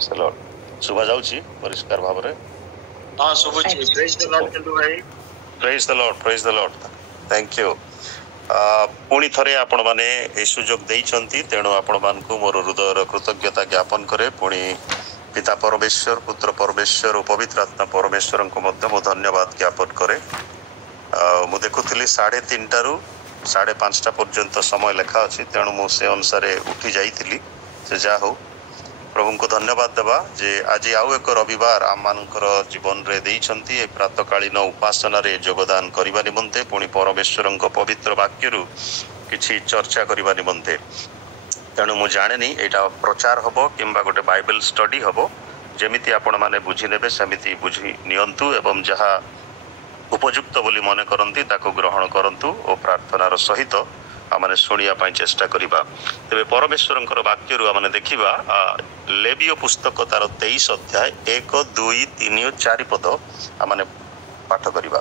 ପ୍ରେଜ୍ ଦ ଲର୍ଡ। ଶୁଭା ଯାଉଛି ପରିଷ୍କାର ଭାବରେ? हाँ सुबुची प्रेज द लॉर्ड केंदु भाई ପ୍ରେଜ୍ ଦ ଲର୍ଡ, ପ୍ରେଜ୍ ଦ ଲର୍ଡ। Thank you. ପୁଣି ଥରେ ଆପଣମାନେ ଏ ସୁଯୋଗ ଦେଇଛନ୍ତି, ତେଣୁ ଆପଣମାନଙ୍କୁ ମୋର ହୃଦୟର କୃତଜ୍ଞତା ଜ୍ଞାପନ କରେ। ପୁଣି ପିତା ପରମେଶ୍ୱର, ପୁତ୍ର ପରମେଶ୍ୱର ଓ ପବିତ୍ର ଆତ୍ମା ପରମେଶ୍ୱରଙ୍କୁ ମଧ୍ୟ ମୁଁ ଧନ୍ୟବାଦ ଜ୍ଞାପନ କରେ। ମୁଁ ଦେଖୁଥିଲି 3:30ରୁ 5:30 ପର୍ଯ୍ୟନ୍ତ ସମୟ ଲେଖା ଅଛି, ତେଣୁ ମୁଁ ସେ ଅନୁସାରେ ଉଠି ଯାଇଥିଲି। ସେ ଯାହା ହଉ, ପ୍ରଭୁଙ୍କୁ ଧନ୍ୟବାଦ ଦେବା ଯେ ଆଜି ଆଉ ଏକ ରବିବାର ଆମମାନଙ୍କର ଜୀବନରେ ଦେଇଛନ୍ତି ଏ ପ୍ରାତଃକାଳୀନ ଉପାସନାରେ ଯୋଗଦାନ କରିବା ନିମନ୍ତେ, ପୁଣି ପରମେଶ୍ୱରଙ୍କ ପବିତ୍ର ବାକ୍ୟରୁ କିଛି ଚର୍ଚ୍ଚା କରିବା ନିମନ୍ତେ। ତେଣୁ ମୁଁ ଜାଣିନି ଏଇଟା ପ୍ରଚାର ହେବ କିମ୍ବା ଗୋଟେ ବାଇବେଲ ଷ୍ଟଡି ହେବ। ଯେମିତି ଆପଣମାନେ ବୁଝିନେବେ ସେମିତି ବୁଝି ନିଅନ୍ତୁ ଏବଂ ଯାହା ଉପଯୁକ୍ତ ବୋଲି ମନେ କରନ୍ତି ତାକୁ ଗ୍ରହଣ କରନ୍ତୁ ଓ ପ୍ରାର୍ଥନାର ସହିତ ଆମେ ଶୁଣିବା ପାଇଁ ଚେଷ୍ଟା କରିବା। ତେବେ ପରମେଶ୍ୱରଙ୍କର ବାକ୍ୟରୁ ଆମେ ଦେଖିବା ଲେବୀୟ ପୁସ୍ତକ ତାର 23 ଅଧ୍ୟାୟ 1, 2, 3 ଓ 4 ପଦ ଆମେ ପାଠ କରିବା।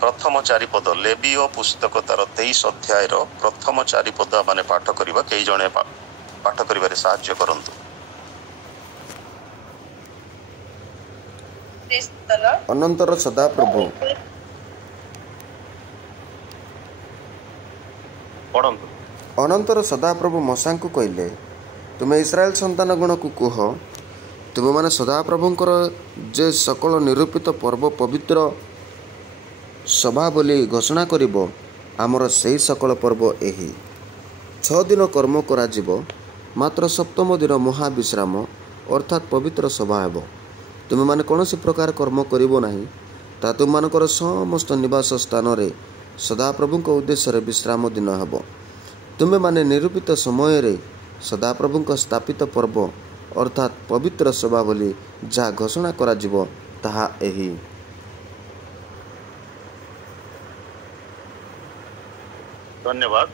ପ୍ରଥମ 4 ପଦ ଲେବୀୟ ପୁସ୍ତକ ତାର 23 ଅଧ୍ୟାୟର ପ୍ରଥମ 4 ପଦ ଆମେ ପାଠ କରିବା। କେହି ଜଣେ ପାଠ କରିବାରେ ସାହାଯ୍ୟ କରନ୍ତୁ। ଅନନ୍ତର ସଦାପ୍ରଭୁ ପଢ଼ନ୍ତୁ। ଅନନ୍ତର ସଦାପ୍ରଭୁ ମୂଷାଙ୍କୁ କହିଲେ, ତୁମେ ଇସ୍ରାଏଲ ସନ୍ତାନ ଗଣକୁ କୁହ, ତୁମେମାନେ ସଦାପ୍ରଭୁଙ୍କର ଯେ ସକଳ ନିରୂପିତ ପର୍ବ ପବିତ୍ର ସଭା ବୋଲି ଘୋଷଣା କରିବ, ଆମର ସେହି ସକଳ ପର୍ବ ଏହି। 6 ଦିନ କର୍ମ କରାଯିବ, ମାତ୍ର ସପ୍ତମ ଦିନ ମହାବିଶ୍ରାମ ଅର୍ଥାତ୍ ପବିତ୍ର ସଭା ହେବ। ତୁମେମାନେ କୌଣସି ପ୍ରକାର କର୍ମ କରିବ ନାହିଁ। ତାହା ତୁମମାନଙ୍କର ସମସ୍ତ ନିବାସ ସ୍ଥାନରେ ସଦାପ୍ରଭୁଙ୍କ ଉଦ୍ଦେଶ୍ୟରେ ବିଶ୍ରାମ ଦିନ ହେବ। ତୁମେମାନେ ନିରୂପିତ ସମୟରେ ସଦାପ୍ରଭୁଙ୍କ ସ୍ଥାପିତ ପର୍ବ ଅର୍ଥାତ୍ ପବିତ୍ର ସଭା ବୋଲି ଯାହା ଘୋଷଣା କରାଯିବ ତାହା ଏହି। ଧନ୍ୟବାଦ।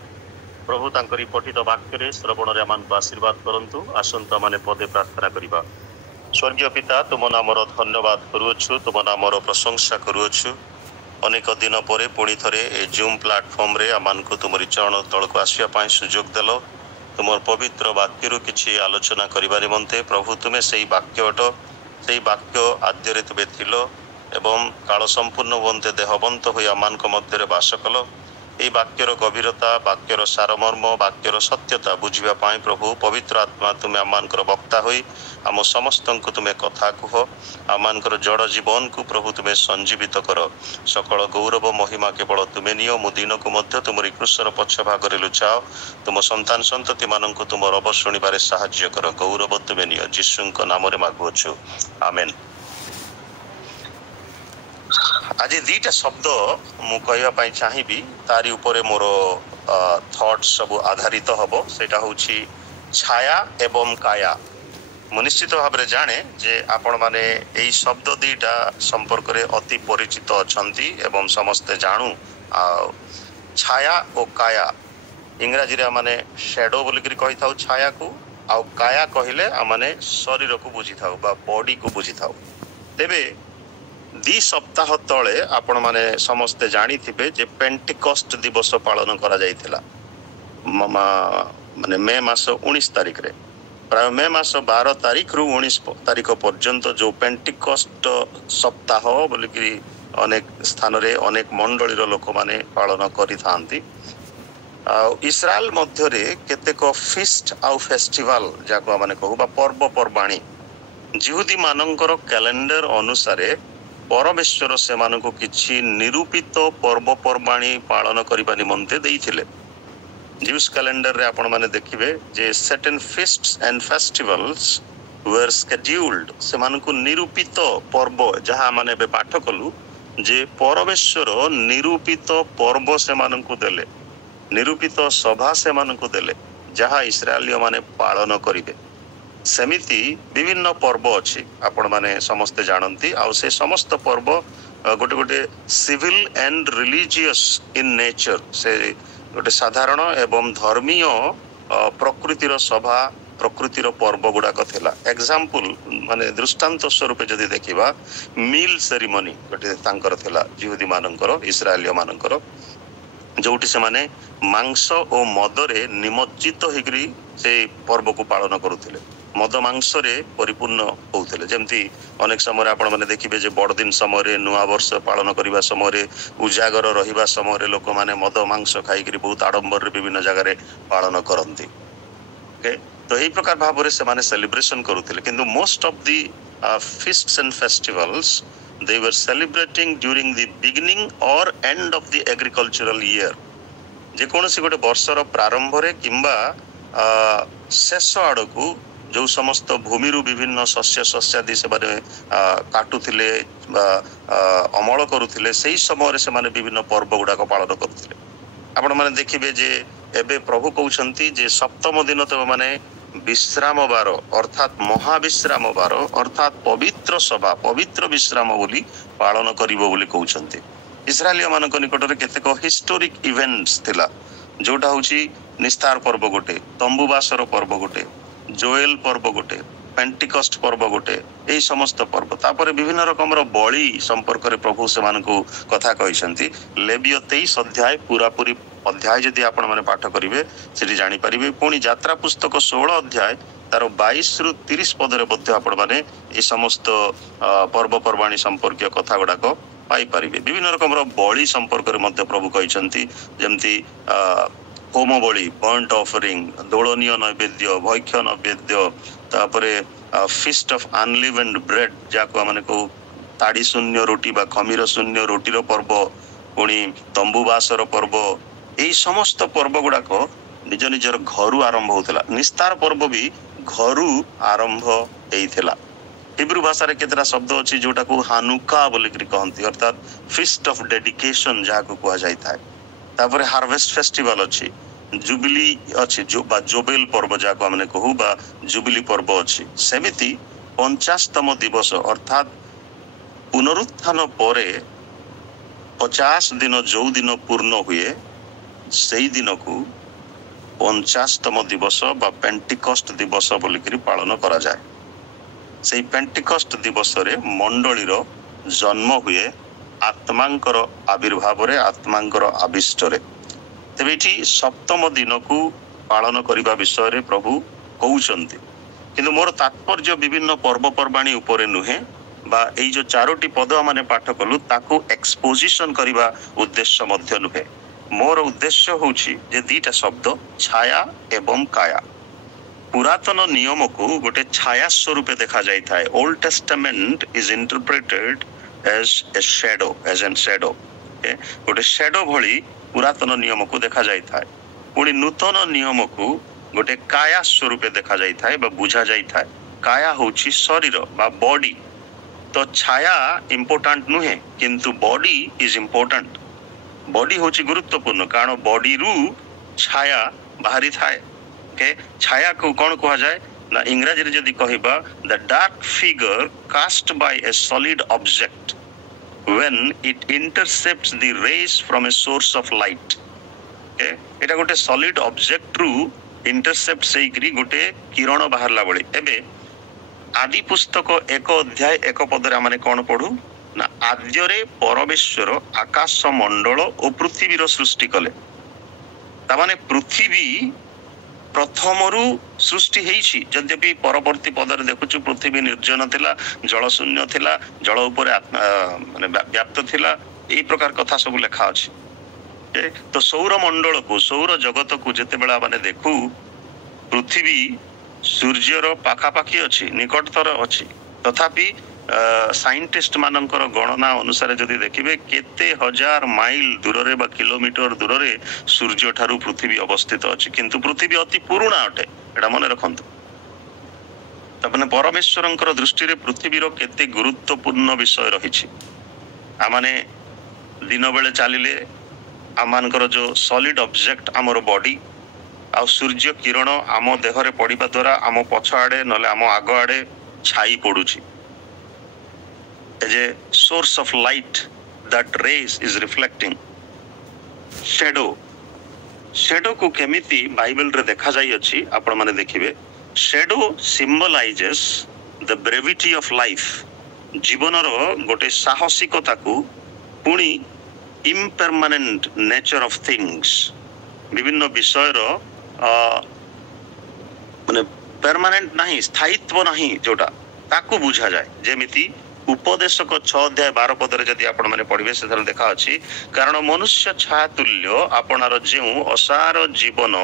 ପ୍ରଭୁ ତାଙ୍କରି ପଠିତ ବାକ୍ୟରେ ଶ୍ରବଣରେ ଆମମାନଙ୍କୁ ଆଶୀର୍ବାଦ କରନ୍ତୁ। ଆସନ୍ତୁ ଆମେ ପଦେ ପ୍ରାର୍ଥନା କରିବା। ସ୍ୱର୍ଗୀୟ ପିତା, ତୁମ ନାମର ଧନ୍ୟବାଦ କରୁଅଛୁ, ତୁମ ନାମର ପ୍ରଶଂସା କରୁଅଛୁ। ଅନେକ ଦିନ ପରେ ପୁଣି ଥରେ ଏ ଜୁମ୍ ପ୍ଲାଟଫର୍ମରେ ଆମମାନଙ୍କୁ ତୁମରି ଚରଣ ତଳକୁ ଆସିବା ପାଇଁ ସୁଯୋଗ ଦେଲ। ତୁମର ପବିତ୍ର ବାକ୍ୟରୁ କିଛି ଆଲୋଚନା କରିବା ନିମନ୍ତେ ପ୍ରଭୁ ତୁମେ ସେଇ ବାକ୍ୟ ଅଟ। ସେଇ ବାକ୍ୟ ଆଦ୍ୟରେ ତୁମେ ଥିଲ ଏବଂ କାଳ ସମ୍ପୂର୍ଣ୍ଣ ହୁଅନ୍ତେ ଦେହବନ୍ତ ହୋଇ ଆମମାନଙ୍କ ମଧ୍ୟରେ ବାସ କଲ। এই বাক্যর গভীরতা, বাক্যর সারমর্ম, বাক্যর সত্যতা বুঝিবা পাই প্রভু পবিত্র আত্মা তুমি আমানଙ୍କର বক্তা হই ଆମ ସମସ୍ତଙ୍କୁ ତୁମେ କଥା କୁହ। ଆମମାନଙ୍କର ଜଡ଼ ଜୀବନକୁ ପ୍ରଭୁ ତୁମେ ସଞ୍ଜୀବିତ କର। ସକଳ ଗୌରବ ମହିମା କେବଳ ତୁମେ ନିଅ। ମୁଁ ଦିନକୁ ମଧ୍ୟ ତୁମରି କୃଷ୍ଣର ପଛ ଭାଗରେ ଲୁଚାଅ। ତୁମ ସନ୍ତାନ ସନ୍ତତିମାନଙ୍କୁ ତୁମର ଅବ ଶୁଣିବାରେ ସାହାଯ୍ୟ କର। ଗୌରବ ତୁମେ ନିଅ। ଯୀଶୁଙ୍କ ନାମରେ ମାଗୁଅଛୁ, ଆମେନ୍। ଆଜି 2ଟା ଶବ୍ଦ ମୁଁ କହିବା ପାଇଁ ଚାହିଁବି, ତାରି ଉପରେ ମୋର ଥଟ୍ ସବୁ ଆଧାରିତ ହେବ। ସେଇଟା ହେଉଛି ଛାୟା ଏବଂ କାୟା। ମୁଁ ନିଶ୍ଚିତ ଭାବରେ ଜାଣେ ଯେ ଆପଣମାନେ ଏଇ ଶବ୍ଦ 2ଟା ସମ୍ପର୍କରେ ଅତି ପରିଚିତ ଅଛନ୍ତି ଏବଂ ସମସ୍ତେ ଜାଣୁ। ଆଉ ଛାୟା ଓ କାୟା, ଇଂରାଜୀରେ ଆମେ ଶ୍ୟାଡୋ ବୋଲିକରି କହିଥାଉ ଛାୟାକୁ, ଆଉ କାୟା କହିଲେ ଆମେ ଶରୀରକୁ ବୁଝିଥାଉ ବା ବଡିକୁ ବୁଝିଥାଉ। ତେବେ 2 ସପ୍ତାହ ତଳେ ଆପଣମାନେ ସମସ୍ତେ ଜାଣିଥିବେ ଯେ ପେଣ୍ଟିକଷ୍ଟ ଦିବସ ପାଳନ କରାଯାଇଥିଲା। ମାନେ ମେ ମାସ 19 ତାରିଖରେ, ପ୍ରାୟ ମେ ମାସ 12 ତାରିଖରୁ 19 ତାରିଖ ପର୍ଯ୍ୟନ୍ତ ଯେଉଁ ପେଣ୍ଟିକଷ୍ଟ ସପ୍ତାହ ବୋଲିକିରି ଅନେକ ସ୍ଥାନରେ ଅନେକ ମଣ୍ଡଳୀର ଲୋକମାନେ ପାଳନ କରିଥାନ୍ତି। ଆଉ ଇସ୍ରାଏଲ ମଧ୍ୟରେ କେତେକ ଫିଷ୍ଟ ଆଉ ଫେଷ୍ଟିଭାଲ ଯାହାକୁ ଆମେ କହୁ ବା ପର୍ବପର୍ବାଣୀ, ଜିହୁଦୀ ମାନଙ୍କର କ୍ୟାଲେଣ୍ଡର ଅନୁସାରେ ପରମେଶ୍ୱର ସେମାନଙ୍କୁ କିଛି ନିରୂପିତ ପର୍ବପର୍ବାଣୀ ପାଳନ କରିବା ନିମନ୍ତେ ଦେଇଥିଲେ। ଜିଉସ୍ କ୍ୟାଲେଣ୍ଡରରେ ଆପଣମାନେ ଦେଖିବେ ଯେ certain feasts and festivals were scheduled। ସେମାନଙ୍କୁ ନିରୂପିତ ପର୍ବ, ଯାହା ଆମେ ଏବେ ପାଠ କଲୁ ଯେ ପରମେଶ୍ୱର ନିରୂପିତ ପର୍ବ ସେମାନଙ୍କୁ ଦେଲେ, ନିରୂପିତ ସଭା ସେମାନଙ୍କୁ ଦେଲେ, ଯାହା ଇସ୍ରାଏଲୀୟ ମାନେ ପାଳନ କରିବେ। ସେମିତି ବିଭିନ୍ନ ପର୍ବ ଅଛି, ଆପଣମାନେ ସମସ୍ତେ ଜାଣନ୍ତି। ଆଉ ସେ ସମସ୍ତ ପର୍ବ ଗୋଟେ ଗୋଟେ civil and religious in nature, ସେ ଗୋଟେ ସାଧାରଣ ଏବଂ ଧର୍ମୀୟ ପ୍ରକୃତିର ସଭା, ପ୍ରକୃତିର ପର୍ବ ଗୁଡ଼ାକ ଥିଲା। ଏକ୍ସାମ୍ପଲ ମାନେ ଦୃଷ୍ଟାନ୍ତ ସ୍ୱରୂପେ ଯଦି ଦେଖିବା, ମିଲ୍ ସେରିମନି ଗୋଟେ ତାଙ୍କର ଥିଲା ଜିହୁଦୀ ମାନଙ୍କର, ଇସ୍ରାଏଲୀୟ ମାନଙ୍କର, ଯୋଉଠି ସେମାନେ ମାଂସ ଓ ମଦରେ ନିମଜ୍ଜିତ ହେଇକରି ସେ ପର୍ବକୁ ପାଳନ କରୁଥିଲେ। मद मांसरे परिपूर्ण होउथिले जेमती अनेक समय आपण माने देखिबे जे बड़ दिन समय नुआ वर्ष पालन करबा समय उजागर रहिबा समय लोक माने मद मांस खाई करी बहुत आडंबर विभिन्न जगह रे पालन करंती ओके तो एही प्रकार भाबरे से माने सेलिब्रेशन करूथिले किंतु most of the feasts and festivals they were celebrating during the beginning or end of the agricultural year जे कोनसी गोटे वर्षर प्रारंभ रे किंबा शेष आड़कू जो समस्त भूमि रु विभिन्न शस्य शस्यादि से माने काटुथिले अमल करुथिले सेही समय से माने विभिन्न पर्व गुडा को पालन करुथिले आपण माने देखिबे जे एबे प्रभु कहउछंती जे सप्तम दिन तो माने विश्राम बार अर्थात महाविश्राम बार अर्थात पवित्र सभा पवित्र विश्राम बोली पालन करिवो बोली कहउछंती इस्राएलिया मानक निकट रे केतेक हिस्टोरिक इवेंट्स थिला जोटा होची निस्तार पर्व गोटे तंबुबासर पर्व गोटे जोएल पर्व गोटे पेंटिकस्ट पर्व गोटे एही समस्त पर्व तापरे विभिन्न रकम रो बळी संपर्क रे प्रभु से मानकू कथा कहिसंती लेविय 23 अध्याय पूरा पूरी अध्याय जदि आपण माने पाठ करिवे सेठी जानि परिबे पुणी यात्रा पुस्तक 16 अध्याय तार 22 रु 30 पद रे मध्य आपण माने ए समस्त पर्व पर्वाणी संपर्कीय कथा गुडा को पाई परिबे विभिन्न रकम रो बळी संपर्क रे मध्य प्रभु कहिसंती जेमती होम बळी बर्न्ट ऑफरिंग दोलनीय नैवेद्य भैक्ष नैवेद्य तापरे फीस्ट ऑफ अनलिवेंड ब्रेड जाको माने को ताड़ी शून्य रोटी बा खमीर शून्य रोटीर पर्व पुणी तंबुबासर पर्व एई समस्त पर्व गुडा को निज निजर घरु आरंभ होतला निस्तार पर्व भी घरु आरंभ हेइथिला हिब्रू भाषा रे केतरा शब्द अछि जोटा को हानुका बोली कहंती अर्थात फीस्ट ऑफ डेडिकेशन जाको कुआ जाय थाए तापरे हार्वेस्ट फेस्टिवल अछि जुबिली अछि जो बा जोबेल पर्व जाको हमने कहू बा जुबिली पर्व अछि सेमिति 50तम दिवस अर्थात पुनरुत्थान परे 50 दिन जो दिन पूर्ण हुए सेही दिन को 50तम दिवस बा पेंटिकस्ट दिवस बोली करी पालन करा जाए सेही पेंटिकस्ट दिवस रे मंडली रो जन्म हुए आत्मांकर आविर्भाव रे आत्मांकर आविष्ट रे तेबेठी सप्तम दिन को पालन करिबा विषय रे प्रभु कहउचंती किंतु मोर तात्पर्य विभिन्न पर्व पर्वाणी उपरे नुहे बा एई जो चारोटी पद माने पाठ कलु ताको एक्सपोजिशन करिबा उद्देश्य मध्य नुहे मोर उद्देश्य होउची जे दीटा शब्द छाया एवं काया पुरातन नियम को गोटे छाया स्वरूप देखा जाय थाए old testament is interpreted as a shadow as an shadow गोटे शैडो भली पुरातन नियम को देखा जाय थाए पुणी नूतन नियम को गोटे काया स्वरूप देखा जाय थाए बा बुझा जाय थाए काया होची शरीर बा बॉडी तो छाया इंपोर्टेंट नुहे किंतु बॉडी इज इंपोर्टेंट बॉडी होची गुरुत्वपूर्ण कारण बॉडी रु छाया बाहरी थाए ओके छाया को कोन कहा जाय ना इंग्रजी रे जदि कहिबा the dark figure cast by a solid object when it intercepts the rays from a source of light okay एटा गोटे सॉलिड ऑब्जेक्ट रु इंटरसेप्ट सेई करी गोटे किरण बाहरला बळे एबे आदि पुस्तक 1 अध्याय 1 पद रे माने कोन पढू ना आद्यरे परमेश्वर आकाश मंडल और पृथ्वी रो सृष्टि कले ता माने पृथ्वी प्रथमरु सृष्टि हेछि यद्यपि परवर्ती पदर देखुछु पृथ्वी निर्जन थिला जल शून्य थिला जल ऊपर माने व्याप्त थिला एई प्रकार कथा सब लिखा अछि तो सौर मंडल को सौर जगत को जते बेला माने देखु पृथ्वी सूर्य रो पाखा पाखी अछि निकटतर अछि तथापि साइंटिस्ट मानकर गणना अनुसार जदि देखिबे केते हजार माइल दूर रे बा किलोमीटर दूर रे सूर्य ठारू पृथ्वी अवस्थित अछि किंतु पृथ्वी अति पुराना अटे एटा मने रखंतु तपने परमेश्वरंकर दृष्टि रे पृथ्वी रो केते गुरुत्वपूर्ण विषय रहिछि आ माने दिन बेले चलिले आमानकर जो सॉलिड ऑब्जेक्ट हमर बॉडी आ सूर्य किरण आम देह रे पड़िबा द्वारा आम पछ आडे नले आम आग आडे छाई पडुछि as a source of light that rays is reflecting shadow को केमिति बाइबल रे देखा जाय अछि आपण माने देखिबे shadow symbolizes the brevity of life जीवन रो गोटे साहसिकता को पुणी impermanent nature of things विभिन्न विषय रो माने परमानेंट नहीं, स्थायित्व नहीं जोटा ताकू बुझा जाए। जेमिति उपदेशक 6 अध्याय 12 पदरे जदि आपण माने पढ़िबे से देखा अछि, कारण मनुष्य छाया तुल्य आपणार जेउ असार जीवन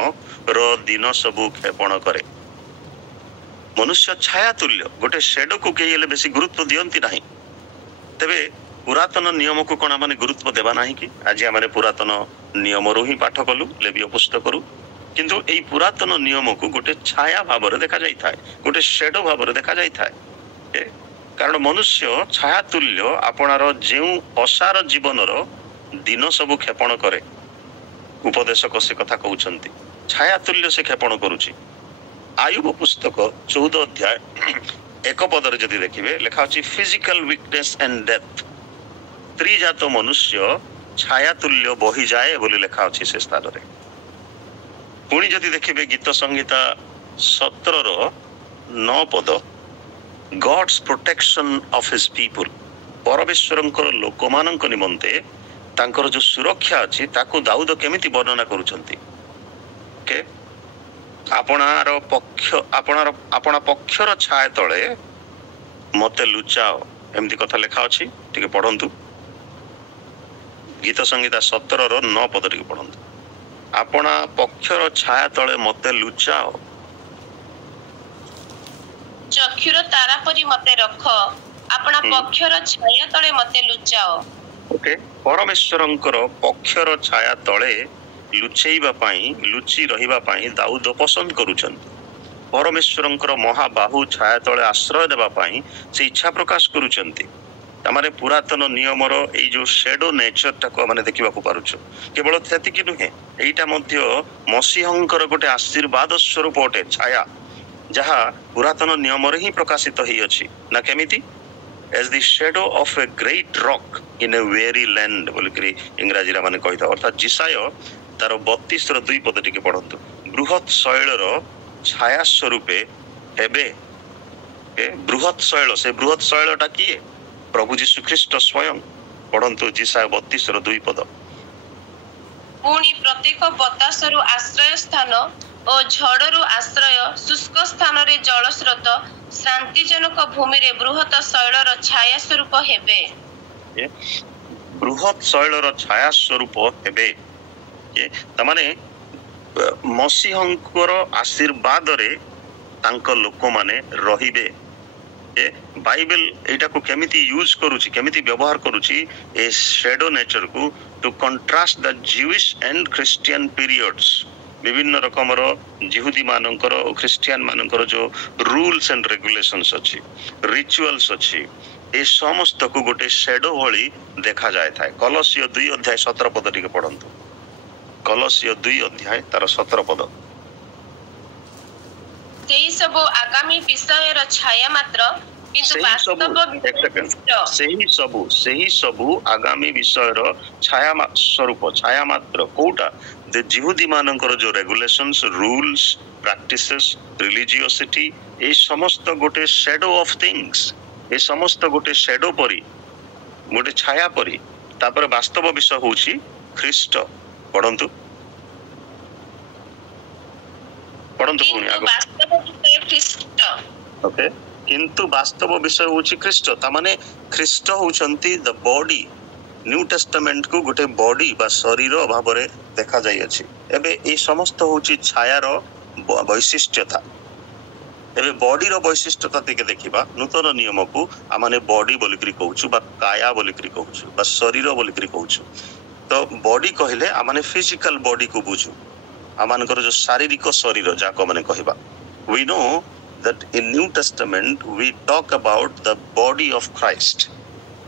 रो दिन सबु क्षेपण करे। मनुष्य छाया तुल्य गोटे शेडो को केही हेले बेसी गुरुत्व दियंती नाही। तेबे पुरातन नियम को कोन माने गुरुत्व देबा नाही कि? आज आमे पुरातन नियम रो ही पाठ कलु लेबीय पुस्तक करू, किंतु एई पुरातन नियम को गोटे छाया भाव देखा जाई थाए, गोटे शेडो भाव देखा जाई थाए। कारण मनुष्य छाया तुल्य आपणार जेउ असार जीवन रो दिन सबु क्षेपण करे। उपदेशक से कथा कहउछंती छाया तुल्य से क्षेपण करूची। आयुब पुस्तक 14 अध्याय 1 पदरे जदि देखिबे लेखा अछि, फिजिकल वीकनेस एंड डेथ त्रिजात मनुष्य छाया तुल्य बही जाए बोली लेखा अछि से स्थान रे। पुणी जदि देखिबे गीत संहिता 17 रो 9 पद, God's protection of his people, परमेश्वरंकर लोकमानंक निमंते तांकर जो सुरक्षा अछि ताकू दाऊद केमिति वर्णना करूछंती के आपणार पक्षर छाया तळे मते लुचाओ, एमती कथा लेखा अछि। टिके पढंतु गीत संहिता 17 रो 9 पद टिके पढंतु। आपणा पक्षर छाया तळे मते लुचाओ, चक्षुर तारा परी मते रख, आपणा पक्षर छाया तळे मते लुचाओ। ओके, परमेश्वरंकर पक्षर छाया तळे लुचेइबा पाई, लुचि रहिबा पाई दाऊद पसंद करूछंती। परमेश्वरंकर महाबाहु छाया तळे आश्रय देबा पाई से इच्छा प्रकाश करूछंती। तमारे पुरातन नियमर एई जो शेडो नेचर टाको माने देखिबा को पारुछ। केवल सेतिकी नुहे, एईटा मध्य मसीहंकर गोटे आशीर्वाद स्वरूप अटे छाया, जहा पुरातन नियमर ही प्रकाशित होई अछि ना केमिति? as the shadow of a great rock in a weary land बोली करी इंग्रजी रा माने कहिता। अर्थात जिसाय तार 32 रो 2 पद टिके पढंतु, बृहत शैलर छाया स्वरूपे हेबे। बृहत शैल, से बृहत शैलटा किए? प्रभु यीशु ख्रीष्ट स्वयं। पढंतु जिसाय 32 रो 2 पद। पुणी प्रत्येक बतासरु आश्रय स्थान ओ झड़रु आश्रय, शुष्क स्थान रे जल स्रोत, शांतिजनक भूमि रे बृहत शैलर छाया स्वरूप हेबे। बृहत शैलर छाया स्वरूप हेबे तमाने मसीहंकर आशीर्वाद रे तांक लोक माने रहिबे। बाइबल एटा को केमिति यूज करूची, केमिति व्यवहार करूची ए शेडो नेचर को to contrast the Jewish and Christian periods. विभिन्न रकमर जिहुदी मानकर और क्रिश्चियन मानकर जो रूल्स एंड रेगुलेशंस अच्छी, रिचुअल्स अच्छी, ए समस्त को गोटे शेडो भली देखा जाए था। कलसिय 2 अध्याय 17 पद टिके पढंतु। कलसिय 2 अध्याय तार 17 पद। सेही सब आगामी विषयर छाया मात्र, किंतु वास्तव सेही सबु आगामी विषयर छाया स्वरूप, छाया मात्र कोटा जे जिहुदी मानकर जो रेगुलेशंस, रूल्स, प्रैक्टिसेस, रिलीजियोसिटी, ए समस्त गोटे शेडो ऑफ थिंग्स, ए समस्त गोटे शेडो परी, गोटे छाया परी। तापर वास्तव विषय होची ख्रीष्ट। पढंतु पुणी आगो। ओके, किंतु वास्तव विषय होची ख्रीष्ट। ता माने ख्रीष्ट होचंती द बॉडी। न्यू टेस्टामेंट को गोटे बॉडी बा शरीर भाव रे देखा जाई अछि। एबे ए समस्त होची छायार वैशिष्ट्यता। एबे बॉडी रो वैशिष्ट्यता दिके देखिबा, नूतन नियम को आमाने बॉडी बोली करी कहउछु बा काया बोली करी कहउछु बा शरीर बोली करी कहउछु। तो बॉडी कहले आमाने फिजिकल बॉडी को बुझु, आमानकर जो शारीरिक शरीर जाको माने कहबा। We know that in New Testament we talk about the body of Christ.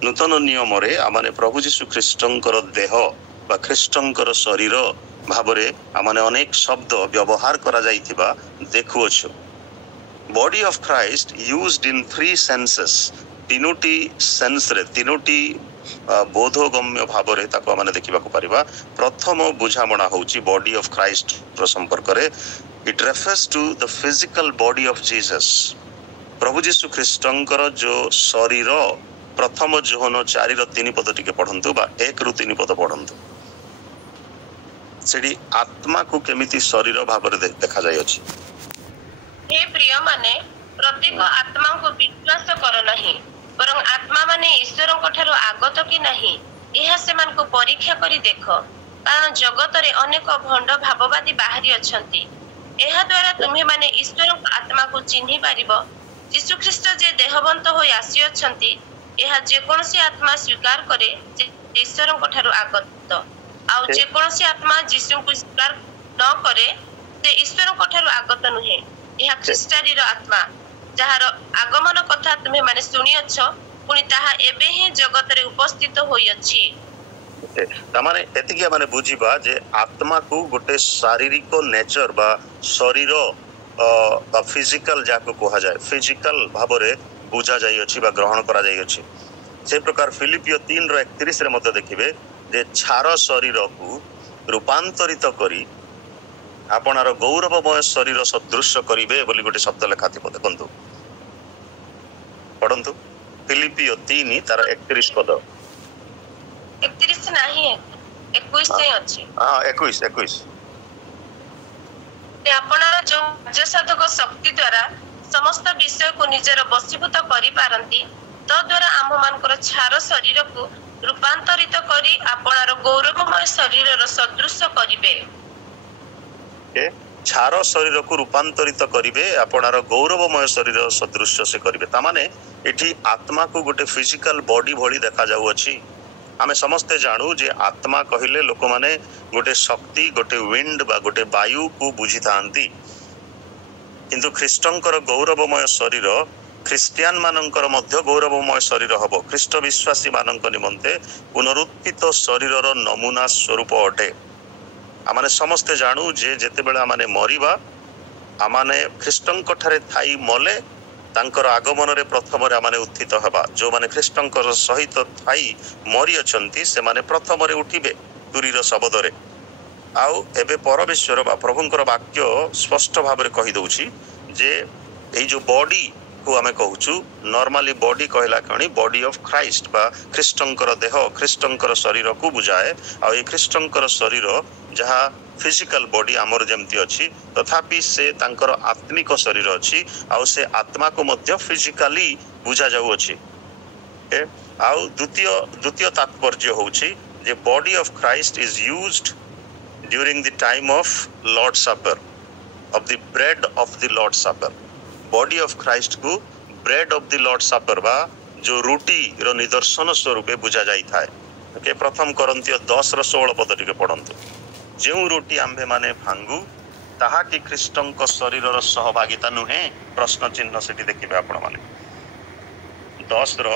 नूतन नियम रे आमाने प्रभु यीशु ख्रीष्टंकर देह बा ख्रीष्टंकर शरीर भाबरे आमाने अनेक शब्द व्यवहार करा जाइथिबा देखुअछु। Body of Christ used in 3 senses. तीनोटी सेंस रे, तीनोटी बोधगम्य भाबरे ताको आमाने देखिबा को परिबा। प्रथम बुझामणा होउची बॉडी ऑफ क्राइस्ट रो संपर्क रे। It refers to the physical body of Jesus. प्रभु यीशु ख्रीष्टंकर जो शरीर, प्रथम जोहन 4 रो 3 पद टिके पढंतु बा 1 रो 3 पद पढंतु। सेडी आत्मा को केमिति शरीर भाबरे देखा जाय अछि। हे प्रिय माने प्रत्येक आत्मा को विश्वास कर नहीं बरं आत्मा माने ईश्वर ठाରୁ आगत कि नहीं यह सेमान को परीक्षा करी देख कारण जगत रे अनेक भंड भाववादी बाहरी अछंती एहा द्वारा तुम्हें माने ईश्वर आत्मा को चिन्हि पारिबो यीशु ख्रीष्ट जे देहवंत होई आसी अछंती एहा जे कोनसी आत्मा स्वीकार करे जे ईश्वर ठाରୁ आगत आउ जे कोनसी आत्मा यीशु को स्वीकार न करे से ईश्वर ठाରୁ आगत नुहे एहा ख्रीष्टारी रो आत्मा जहार आगमन कथा तुम्हें माने सुनी अछ पुनी ताहा एबे ही जगत रे उपस्थित होई अछि तामाने एतिके माने बुझिबा जे आत्मा को गोटे शारीरिक नेचर बा शरीर बा फिजिकल जाको कहा जाए फिजिकल भाबरे बुझा जाई अछि बा ग्रहण करा जाई अछि से प्रकार फिलिपियो 3:31 रे मते देखिबे जे छार शरीर को रूपांतरित करी आपनार गौरवमय शरीर सदृश करिवे बोली गोटे शब्द लेखा थिबो देखंतु पढंतु फिलिपियो 3 तार 31 पद 31 नहीं है 21 से अछि हां 21 ते आपनार जो साधक शक्ति द्वारा समस्त विषय को निजर वशीभूत करि पारंती तो द्वारा आम मानकर छार शरीर को रूपांतरित करी आपनार गौरवमय शरीर रो सदृश करिवे छार शरीर को रूपांतरित करिवे आपनार गौरवमय शरीर सदृश से करिवे तामाने एठी आत्मा को गोटे फिजिकल बॉडी भली देखा जाउ अछि आमे समस्ते जानू जे आत्मा कहिले लोक माने गोटे शक्ति गोटे विंड बा गोटे वायु को बुझी थांती किंतु ख्रीष्टंकर गौरवमय शरीर ख्रिस्टियन मानंकर मध्य गौरवमय शरीर हबो ख्रीष्ट विश्वासी मानंक निमंते पुनरुत्थित शरीर रो नमूना स्वरूप अटे आमाने समस्ते जानू जे जेते बेला आमाने मरिबा आमाने ख्रीष्टंक ठारे थाई मले तांकर आगमन रे प्रथम रे आमाने उत्थित हबा जो माने ख्रीष्टंकर सहित थाई मरि अछंती से माने प्रथम रे उठिबे तुरीर शब्द रे आउ एबे परमेश्वर बा प्रभुंकर वाक्य स्पष्ट भाव रे कहि दउछि जे एई जो बॉडी को आमे कहूछु नॉर्मली बॉडी कहला कणी बॉडी ऑफ क्राइस्ट बा ख्रीष्टंकर देह ख्रीष्टंकर शरीर को बुझाए आ ए ख्रीष्टंकर शरीर जहा फिजिकल बॉडी आमर जेमती अछि तथापि से तांकर आत्मिक शरीर अछि आ से आत्मा को मध्य फिजिकली बुझा जाउ अछि आ द्वितीय तात्पर्य होछि जे body of Christ is used during the time of Lord supper of the bread of the Lord supper body of Christ को bread of the Lord supper बा जो रोटी रो निदर्शन स्वरूप बुझा जाई थाए ओके प्रथम कोरिन्थियो 10:16 पद टिके पढंतु जेउ रोटी आंबे माने भांगु ताहा कि ख्रीष्टंक शरीर रो सहभागिता नुहे प्रश्न चिन्ह सेठी देखिबे आपण माने 10 रो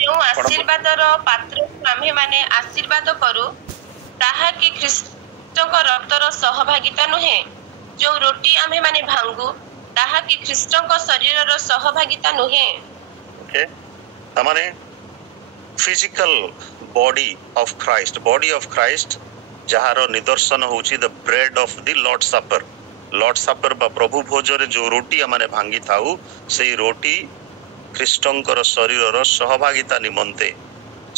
जो आशीर्वाद रो पात्र आंबे माने आशीर्वाद करू ताहा कि ख्रीष्टंक रक्त रो सहभागिता नुहे जो रोटी आमे माने भांगु ताहा कि ख्रीष्टंक शरीर रो सहभागिता नुहे ओके तमाने फिजिकल बॉडी ऑफ क्राइस्ट जहार निदर्शन होची the bread of the Lord supper बा प्रभु भोजरे जो रोटी माने भांगी थाउ सेई रोटी ख्रीष्टंकर शरीर रो सहभागिता निमंते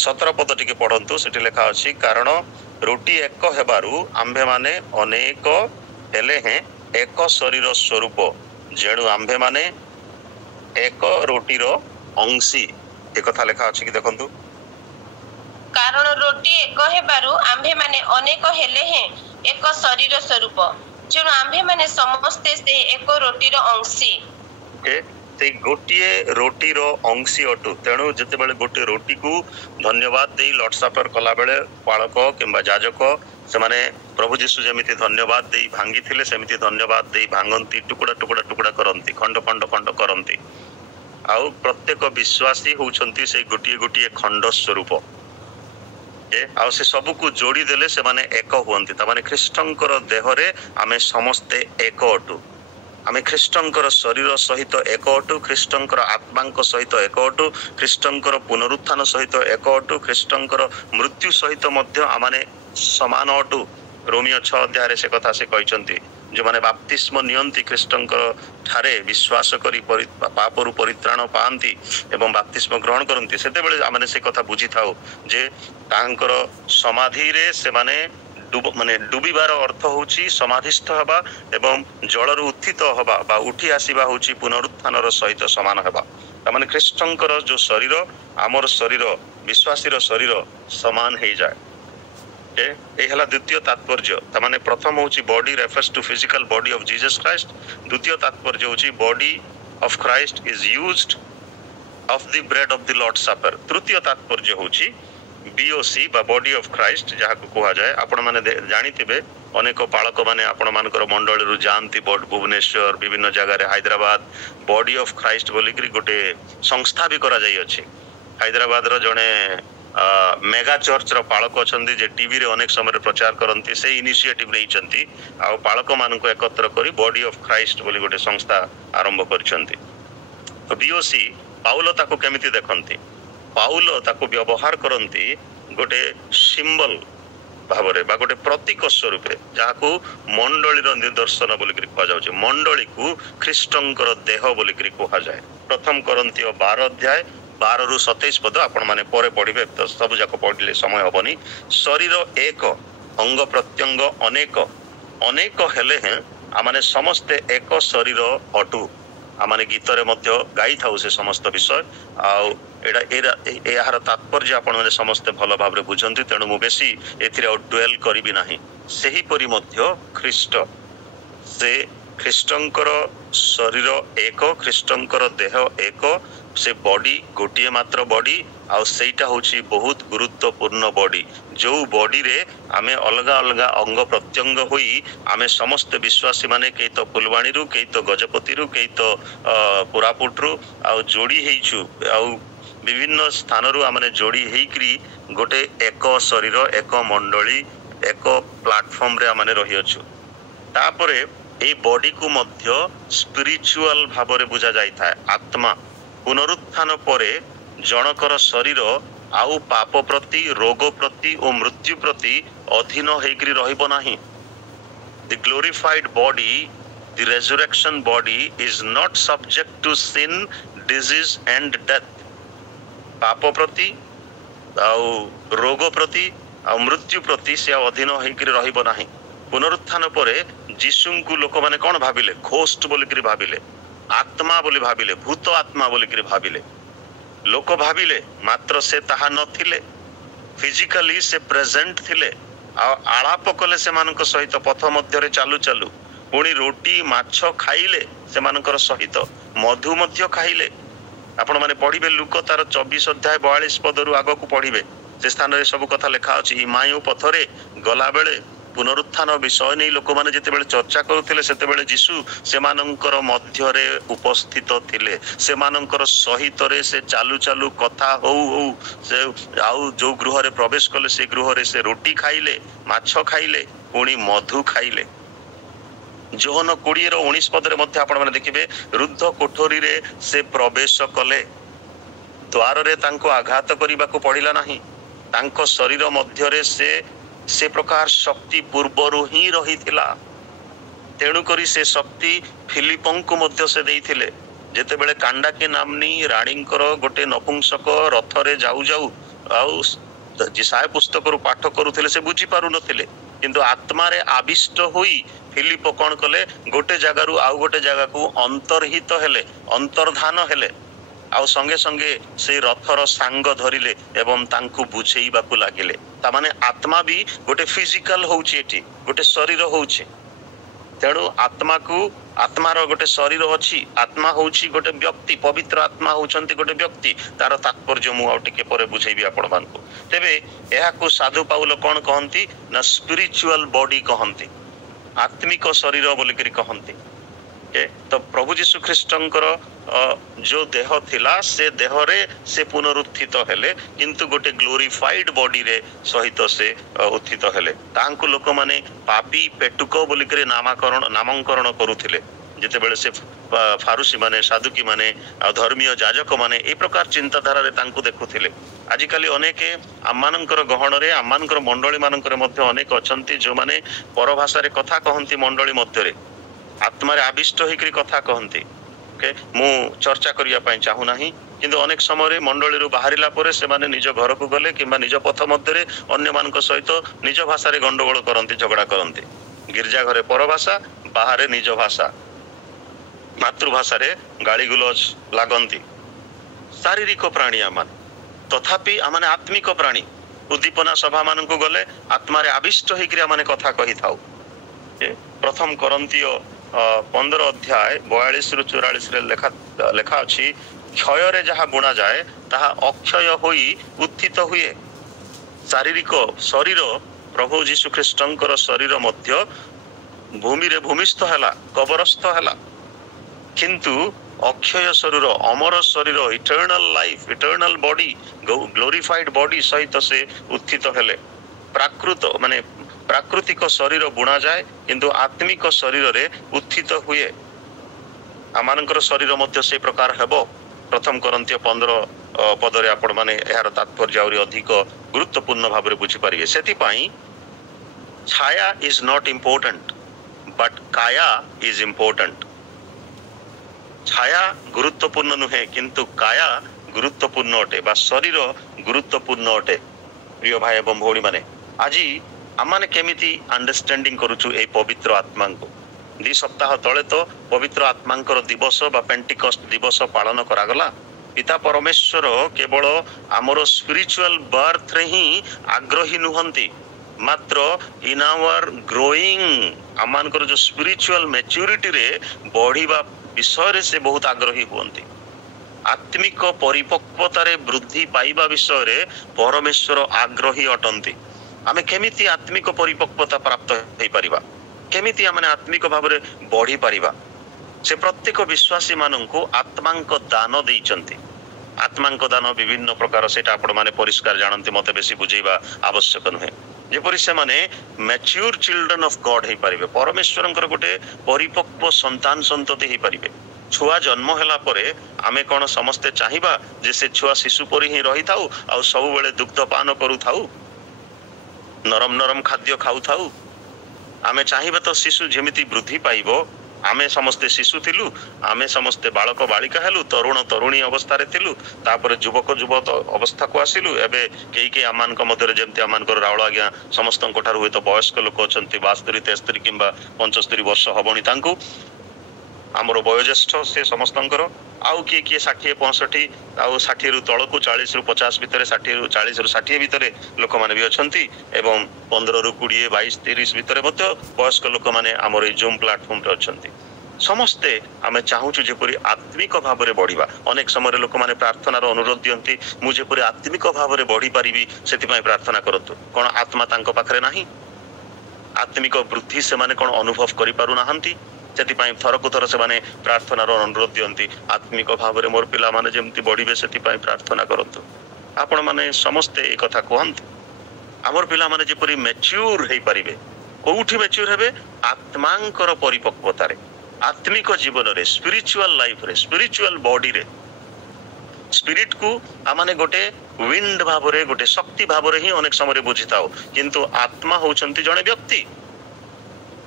17 पद टिके पढंतु सेठी लेखा अछि कारण रोटी एक हेबारु आंभे माने अनेक हेले हैं एक शरीर स्वरूप जेणु आंभे माने एक रोटी रो अंशी एक कथा लेखा अछि कि देखंतु कारण रोटी एक हेबारु आंभे माने अनेक हेले हैं एक शरीर स्वरूप जेणु आंभे माने समस्ते से एक रोटी रो अंशी के ते गोटिए रोटी रो अंशी अटु तेणु जते बेले गोटे रोटी को धन्यवाद देई लॉर्ड सपर कला बेले पालक किंबा याजक से माने प्रभु जीशु जेमिति धन्यवाद देई भांगी थिले सेमिति धन्यवाद देई भांगंती टुकुड़ा करंती खंड करंती आउ प्रत्येक विश्वासी होउछंती से गोटिए खंड स्वरूप आउ से सब को जोड़ी देले से माने एक हुअंती ता माने ख्रीष्टंकर देहरे आमे समस्ते एक अटु आमे ख्रीष्टंकर शरीर सहित एक अटु ख्रीष्टंकर आत्मांक सहित एक अटु ख्रीष्टंकर पुनरुत्थान सहित एक अटु ख्रीष्टंकर मृत्यु सहित मध्य आमाने समान अटु रोमियो 6 अध्याय से कथा से कहचंती जो माने बाप्तिस्म नियंती ख्रीष्टंकर ठारे विश्वास करी पापरु परित्राण पांती एवं बाप्तिस्म ग्रहण करंती सेते बेले आमाने से कथा बुझी थाउ जे तांकर समाधि रे से माने ମାନେ ଡୁବିବାର ଅର୍ଥ ହେଉଛି ସମାଧିସ୍ଥ ହେବା ଏବଂ ଜଳରୁ ଉତ୍ଥିତ ହେବା ବା ଉଠି ଆସିବା ହେଉଛି ପୁନରୁତ୍ଥାନର ସହିତ ସମାନ ହେବା। ତାମାନେ ଖ୍ରୀଷ୍ଟଙ୍କର ଯୋଉ ଶରୀର ଆମର ଶରୀର ବିଶ୍ୱାସୀର ଶରୀର ସମାନ ହେଇଯାଏ। এই হলা দ্বিতীয় তাৎপর্য। তার প্রথম হচ্ছে body refers to physical body of Jesus Christ. দ্বিতীয় তাৎপর্য হচ্ছে body of Christ is used of the bread of the Lord supper. তৃতীয় তাৎপর্য হচ্ছে বিওসি বা বডি অফ ক্রাইস্ট যাহাকে কুহযায়। আপন মানে জানিথিবে অনেক পালক মানে আপন মানকৰ মণ্ডলীରୁ যাଆନ୍ତି ভুবনেশ্বর বিভিন্ন জায়গায় হায়দ্রাবাদ বডি অফ ক্রাইস্ট বলিকি গোটে সংস্থা भी করা যাই ଅଛି। ହାଇଦ୍ରାବାଦର ଜଣେ मेगा चर्चर पालक अच्छा जे टीवी रे अनेक समय प्रचार करती से इनिशिएटिव नहीं आउ पालक मान एकत्र कर बॉडी ऑफ क्राइस्ट बोली गोटे संस्था आरंभ करछंती। तो बीओसी पाउलो ताको केमिति देखंती, पाउलो ताको व्यवहार करंती गोटे सिंबल भावरे बा गोटे प्रतीक स्वरूप जहाकू मंडलीर निदर्शन बोलिक कह जाउछ। मंडली को ख्रीष्टंकर देह बोलिक कह जाए। प्रथम करंती 12 अध्याय 12 ରୁ 27 पद आपण माने परे पढ़िबे तो सब जाक पढ़िले समय हबनी। शरीर एक अंग प्रत्यंग अनेक अनेक हेले हैं आमाने समस्ते एक शरीर अटु। आमाने गीतरे मध्य गाई थाउ से समस्त विषय आउ यार तात्पर्य आपण माने समस्ते भल भाव बुझंती। तेणु मु बेसी एथिरे ड्वेल करिबि नाही। सेही परि मध्य ख्रीष्ट से ख्रीष्टंकर शरीर एक ख्रीष्टंकर देह एक से बॉडी गोटे मात्र बॉडी आउ सेटा होची बहुत गुरुत्वपूर्ण बॉडी जो बॉडी रे आमे अलगा अलगा अंग प्रत्यंग होई आमे समस्त विश्वासी माने कई तो फुलवाणी रु कई तो गजपति रु कई तो पुरापुट रु आउ जोड़ी हेइछु आउ विभिन्न स्थान रु आमे जोड़ी हेइकरी गोटे एक शरीर एक मंडली एक प्लेटफॉर्म रे आमे रही अछु। तापरे ए बॉडी को मध्य स्पिरिचुअल भाव रे बुझा जाई थाए। आत्मा पुनरुत्थान परे जनकर शरीर आउ पाप प्रति रोग प्रति और मृत्यु प्रति अधीन होइकरी रहिबो नाही। The glorified body the resurrection body is not subject to sin disease and death. पाप प्रति आउ रोग प्रति आउ मृत्यु प्रति से अधीन होइकरी रहिबो नाही। पुनरुत्थान परे यीशु लोक माने कोन भाबिले घोस्ट बोलिकरी भाबिले आत्मा बोली भाबिले भूत आत्मा बोलिकरी भाबिले लोक भाबिले मात्र से ताहा नथिले फिजिकली से प्रेजेंट थिले आलाप कले से मानक सहित पथ मध्य रे चालू चालू पुणी रोटी माछ खाइले से मानकर सहित मधु मध्य खाइले। आपण माने पढ़िबे लुक तार 24 अध्याय 42 पदरु आगो को पढ़िबे से स्थान रे सब कथा लिखा अछि। इमायु पथरे गला बेले पुनरुत्थान विषय नहीं लोक माने जेते बेले चर्चा करुथिले सेते बेले यीशु से मानकर मध्य रे उपस्थित थिले। से मानकर सहित रे से चालू चालू कथा हो से आउ जो गृह रे प्रवेश कले से गृह रे से रोटी खाइले माछ खाइले पुणी मधु खाइले। जोहन 20 रो 19 पद रे मध्य आपण माने देखिबे रुद्ध कोठरी रे से प्रवेश कले द्वार रे तांको आघात करिबा को पड़िला नाही। तांको शरीर मध्य रे से प्रकार शक्ति पूर्वरु ही रही थिला। तेणु करी से शक्ति फिलिपं को मध्य से देइथिले। जेते बेले कांडाकी नामनी राणींकर गोटे नपुंसक रथ रे जाऊ जाऊ आउ जिसाय पुस्तक रु पाठ करुथिले से बुझी पारु नथिले किंतु आत्मा रे आविष्ट होई फिलिप कोन कले गोटे जगह रु आउ गोटे जगह को अंतर्हित हेले अंतर्धान हेले आउ संगे संगे से रथर सांग धरिले एवं तांकु बुझेइबा को लागिले। ता माने आत्मा भी गोटे फिजिकल होउची एठी गोटे शरीर होउची। तेणु आत्मा को आत्मार गोटे शरीर अछि। आत्मा होउची गोटे व्यक्ति पवित्र आत्मा होउचंती गोटे व्यक्ति तार तात्पर्य मु आ टिके परे बुझेइबी आपण मानकु। तेबे एहा को साधु पाउल कोन कहंती ना स्पिरिचुअल बॉडी कहंती आत्मिक शरीर बोली करी कहंती। तो प्रभु जीशु ख्रीष्टंकर जो देह थिला से देह रे से पुनरुत्थित हेले किंतु गोटे ग्लोरीफाइड बॉडी रे सहित से उत्थित हेले। तांको लोक माने पापी पेटुक बोली करी नामकरण करुथिले। जेते बेले से फारुसी माने साधुकी माने धर्मीय जाजक माने ए प्रकार चिंताधारा रे तांको देखुथिले। आजिकाली अनेक आमानकर गहन रे आमानकर मंडली मानकर मध्य अनेक अछंती जो माने परभाषा रे कथा कहंती मंडली मध्य रे आत्मा रे आविष्ट होइकरी कथा कहंती। मु चर्चा करिया पई चाहू नाही। କିନ୍ତୁ ଅନେକ ସମୟରେ ମଣ୍ଡଳୀରୁ ବାହାରିଲା ପରେ ସେମାନେ ନିଜ ଘରକୁ ଗଲେ କିମ୍ବା ନିଜ ପଥ ମଧ୍ୟରେ ଅନ୍ୟମାନଙ୍କ ସହିତ ନିଜ ଭାଷାରେ ଗଣ୍ଡଗୋଳ କରନ୍ତି, ଝଗଡ଼ା କରନ୍ତି। ଗିର୍ଜା ଘରେ ପର ଭାଷା, ବାହାରେ ନିଜ ଭାଷା, ମାତୃଭାଷାରେ ଗାଳିଗୁଲଜ ଲାଗନ୍ତି। ଶାରୀରିକ ପ୍ରାଣୀ ଆମମାନେ, ତଥାପି ଆମମାନେ ଆତ୍ମିକ ପ୍ରାଣୀ। ଉଦ୍ଦୀପନା ସଭା ମାନଙ୍କୁ ଗଲେ ଆତ୍ମାରେ ଆବିଷ୍ଟ ହେଇକିରି ଆମମାନେ କଥା କହିଥାଉ। ପ୍ରଥମ କରନ୍ତୀୟ 15 ଅଧ୍ୟାୟ 42ରୁ 44ରେ ଲେଖା ଅଛି, କ୍ଷୟରେ ଯାହା ବୁଣାଯାଏ ତାହା ଅକ୍ଷୟ ହୋଇ ଉତ୍ଥିତ ହୁଏ। ଶାରୀରିକ ଶରୀର ପ୍ରଭୁ ଯୀଶୁ ଖ୍ରୀଷ୍ଟଙ୍କର ଶରୀର ମଧ୍ୟ ଭୂମିରେ ଭୂମିସ୍ଥ ହେଲା, କବରସ୍ଥ ହେଲା, କିନ୍ତୁ ଅକ୍ଷୟ ଶରୀର, ଅମର ଶରୀର, ଇଟର୍ନାଲ ଲାଇଫ, ଇଟର୍ନାଲ ବଡି, ଗ୍ଲୋରିଫାଇଡ ବଡି ସହିତ ସେ ଉତ୍ଥିତ ହେଲେ। ପ୍ରାକୃତିକ ଶରୀର ବୁଣାଯାଏ କିନ୍ତୁ ଆତ୍ମିକ ଶରୀରରେ ଉତ୍ଥିତ ହୁଏ। ଆମମାନଙ୍କର ଶରୀର ମଧ୍ୟ ସେ ପ୍ରକାର ହେବ। ପ୍ରଥମ କରନ୍ତୀୟ 15 ପଦରେ ଆପଣ ମାନେ ଏହାର ତାତ୍ପର୍ଯ୍ୟ ଆହୁରି ଅଧିକ ଗୁରୁତ୍ୱପୂର୍ଣ୍ଣ ଭାବରେ ବୁଝିପାରିବେ। ସେଥିପାଇଁ ଛାୟା ଇଜ ନଟ୍ ଇମ୍ପୋର୍ଟାଣ୍ଟ ବଟ୍ କାୟା ଇଜ ଇମ୍ପୋର୍ଟାଣ୍ଟ। ଛାୟା ଗୁରୁତ୍ୱପୂର୍ଣ୍ଣ ନୁହେଁ କିନ୍ତୁ କାୟା ଗୁରୁତ୍ୱପୂର୍ଣ୍ଣ ଅଟେ ବା ଶରୀର ଗୁରୁତ୍ୱପୂର୍ଣ୍ଣ ଅଟେ। ପ୍ରିୟ ଭାଇ ଏବଂ ଭଉଣୀ ମାନେ, ଆଜି ଆମମାନେ କେମିତି ଅଣ୍ଡରଷ୍ଟାଣ୍ଡିଂ କରୁଛୁ ଏଇ ପବିତ୍ର ଆତ୍ମାଙ୍କୁ? 2 ସପ୍ତାହ ତଳେ ତ ପବିତ୍ର ଆତ୍ମାଙ୍କର ଦିବସ ବା ପେଣ୍ଟିକଷ୍ଟ ଦିବସ ପାଳନ କରାଗଲା। ପିତା ପରମେଶ୍ୱର କେବଳ ଆମର ସ୍ପିରିଚୁଆଲ ବାର୍ଥରେ ହିଁ ଆଗ୍ରହୀ ନୁହନ୍ତି, ମାତ୍ର ଇନ୍ ଆୱାର ଗ୍ରୋଇଂ, ଆମମାନଙ୍କର ଯୋଉ ସ୍ପିରିଚୁଆଲ ମ୍ୟାଚୁରିଟିରେ ବଢିବା ବିଷୟରେ ସେ ବହୁତ ଆଗ୍ରହୀ ହୁଅନ୍ତି। ଆତ୍ମିକ ପରିପକ୍ୱତାରେ ବୃଦ୍ଧି ପାଇବା ବିଷୟରେ ପରମେଶ୍ୱର ଆଗ୍ରହୀ ଅଟନ୍ତି। ଆମେ କେମିତି ଆତ୍ମିକ ପରିପକ୍ୱତା ପ୍ରାପ୍ତ ହେଇପାରିବା, କେମିତି ଆମେ ଆତ୍ମିକ ଭାବରେ ବଢି ପାରିବା? ସେ ପ୍ରତ୍ୟେକ ବିଶ୍ୱାସୀ ମାନଙ୍କୁ ଆତ୍ମାଙ୍କ ଦାନ ଦେଇଛନ୍ତି। ଆତ୍ମାଙ୍କ ଦାନ ବିଭିନ୍ନ ପ୍ରକାର, ସେଇଟା ଆପଣମାନେ ପରିଷ୍କାର ଜାଣନ୍ତି, ମତେ ବେଶୀ ବୁଝେଇବା ଆବଶ୍ୟକ ନୁହେଁ। ଯେପରି ସେମାନେ ମ୍ୟାଚ୍ୟୁର ଚିଲଡ୍ରେନ୍ ଅଫ୍ ଗଡ୍ ହେଇପାରିବେ, ପରମେଶ୍ୱରଙ୍କର ଗୋଟେ ପରିପକ୍ୱ ସନ୍ତାନ ସନ୍ତତି ହେଇପାରିବେ। ଛୁଆ ଜନ୍ମ ହେଲା ପରେ ଆମେ କ'ଣ ସମସ୍ତେ ଚାହିଁବା ଯେ ସେ ଛୁଆ ଶିଶୁ ପରି ହିଁ ରହିଥାଉ ଆଉ ସବୁବେଳେ ଦୁଗ୍ଧ ପାନ କରୁଥାଉ, ନରମ ନରମ ଖାଦ୍ୟ ଖାଉଥାଉ? ଆମେ ଚାହିଁବା ତ ଶିଶୁ ଯେମିତି ବୃଦ୍ଧି ପାଇବ। ଆମେ ସମସ୍ତେ ଶିଶୁ ଥିଲୁ, ଆମେ ସମସ୍ତେ ବାଳକ ବାଳିକା ହେଲୁ, ତରୁଣ ତରୁଣୀ ଅବସ୍ଥାରେ ଥିଲୁ, ତାପରେ ଯୁବକ ଯୁବକ ଅବସ୍ଥାକୁ ଆସିଲୁ। ଏବେ କେହି ଆମମାନଙ୍କ ମଧ୍ୟରେ ଯେମିତି ଆମମାନଙ୍କର ରାଉଳ ଆଜ୍ଞା ସମସ୍ତଙ୍କ ଠାରୁ ହୁଏତ ବୟସ୍କ ଲୋକ ଅଛନ୍ତି, 72, 73 କିମ୍ବା 75 ବର୍ଷ ହବଣି ତାଙ୍କୁ। ଆମର ବୟୋଜ୍ୟେଷ୍ଠ ସେ ସମସ୍ତଙ୍କର, ଆଉ କିଏ 60, 65, ଆଉ 60ରୁ ତଳକୁ 40ରୁ 50 ଭିତରେ, 40ରୁ 60 ଭିତରେ ଲୋକମାନେ ବି ଅଛନ୍ତି, ଏବଂ 15ରୁ 20, 22, 30 ଭିତରେ ମଧ୍ୟ ବୟସ୍କ ଲୋକମାନେ ଆମର ଏଇ ଜୁମ୍ ପ୍ଲାଟଫର୍ମରେ ଅଛନ୍ତି। ସମସ୍ତେ ଆମେ ଚାହୁଁଛୁ ଯେପରି ଆତ୍ମିକ ଭାବରେ ବଢିବା। ଅନେକ ସମୟରେ ଲୋକମାନେ ପ୍ରାର୍ଥନାର ଅନୁରୋଧ ଦିଅନ୍ତି, ମୁଁ ଯେପରି ଆତ୍ମିକ ଭାବରେ ବଢିପାରିବି ସେଥିପାଇଁ ପ୍ରାର୍ଥନା କରନ୍ତୁ। କ'ଣ ଆତ୍ମା ତାଙ୍କ ପାଖରେ ନାହିଁ? ଆତ୍ମିକ ବୃଦ୍ଧି ସେମାନେ କ'ଣ ଅନୁଭବ କରିପାରୁନାହାନ୍ତି? ସେଥିପାଇଁ ଥରକୁ ଥର ସେମାନେ ପ୍ରାର୍ଥନାର ଅନୁରୋଧ ଦିଅନ୍ତି, ଆତ୍ମିକ ଭାବରେ ମୋର ପିଲାମାନେ ଯେମିତି ବଢିବେ ସେଥିପାଇଁ ପ୍ରାର୍ଥନା କରନ୍ତୁ। ଆପଣମାନେ ସମସ୍ତେ ଏ କଥା କୁହନ୍ତୁ, ଆମର ପିଲାମାନେ ଯେପରି ମ୍ୟାଚ୍ୟୁର ହେଇପାରିବେ। କୋଉଠି ମ୍ୟାଚ୍ୟୁର ହେବେ? ଆତ୍ମାଙ୍କର ପରିପକ୍ୱତାରେ, ଆତ୍ମିକ ଜୀବନରେ, ସ୍ପିରିଚୁଆଲ ଲାଇଫରେ, ସ୍ପିରିଚୁଆଲ ବଡିରେ। ସ୍ପିରିଟକୁ ଆମମାନେ ଗୋଟେ ୱିଣ୍ଡ ଭାବରେ, ଗୋଟେ ଶକ୍ତି ଭାବରେ ହିଁ ଅନେକ ସମୟରେ ବୁଝିଥାଉ, କିନ୍ତୁ ଆତ୍ମା ହଉଛନ୍ତି ଜଣେ ବ୍ୟକ୍ତି।